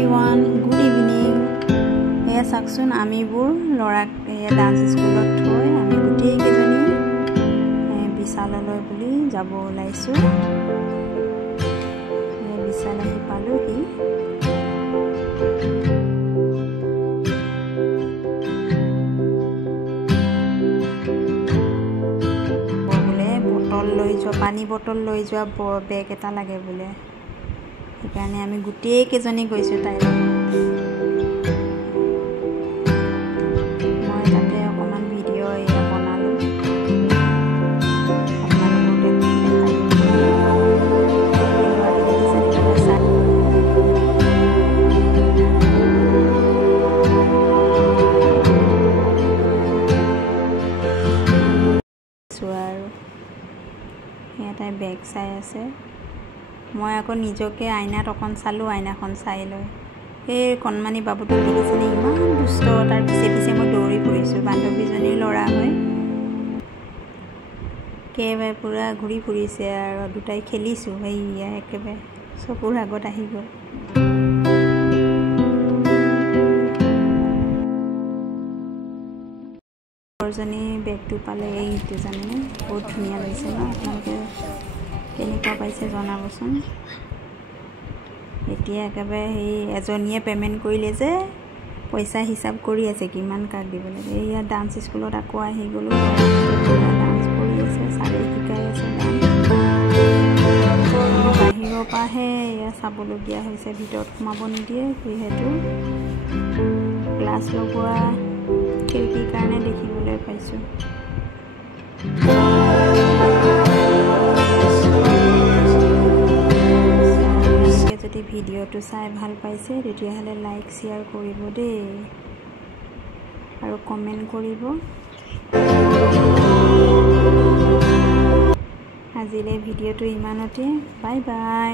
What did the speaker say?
Everyone, good evening. এয়া চাওকচোন, আমিবোৰ ল'ৰাক এয়া ডান্স স্কুলত থৈ আমি গোটেইকেইজনী বিশাললৈ বুলি যাব ওলাইছোঁ। বিশাল আহি পালোহি। বোলে পানী বটল লৈ যোৱা বেগ এটা লাগে বোলে, সেইকাৰণে আমি গোটেইকেইজনী গৈছোঁ তাইৰ লগত। মই তাতে অকণমান ভিডিঅ' এয়া বনালোঁ, আপোনালোকক আৰু সেয়া তাই বেগ চাই আছে। মই আকৌ নিজকে আইনাত অকণ চালোঁ, আইনাখন চাই লৈ এই কণমানি বাবুটো দেখিছেনে, ইমান দুষ্ট, তাৰ পিছে পিছে মই দৌৰি ফুৰিছোঁ। বান্ধৱীজনীৰ ল'ৰা হয়, একেবাৰে পূৰা ঘূৰি ফুৰিছে আৰু দুটাই খেলিছোঁ। সেয়া একেবাৰে চকুৰ আগত আহি গ'ল। জনী বেগটো পালে, এইটো জানেনে, বহুত ধুনীয়া লাগিছে ন? আপোনালোকে কেনেকুৱা পাইছে জনাবচোন। এতিয়া একেবাৰে সেই এজনীয়ে পে'মেণ্ট কৰিলে যে পইচা হিচাপ কৰি আছে কিমান কাক দিব লাগে। এয়া ডান্স স্কুলত আকৌ আহি গ'লোঁ। ডান্স কৰি আছে, ছাৰে শিকাই আছে ডান্স। বাহিৰৰ পৰাহে এয়া চাবলগীয়া হৈছে, ভিতৰত সোমাব নিদিয়ে, যিহেতু ক্লাছ লগোৱা খিৰিকীৰ কাৰণে দেখিবলৈ পাইছোঁ। যদি ভিডিঅ'টো চাই ভাল পাইছে তেতিয়াহ'লে লাইক শ্বেয়াৰ কৰিব দেই, আৰু কমেণ্ট কৰিব। আজিলৈ ভিডিঅ'টো ইমানতে, বাই বাই।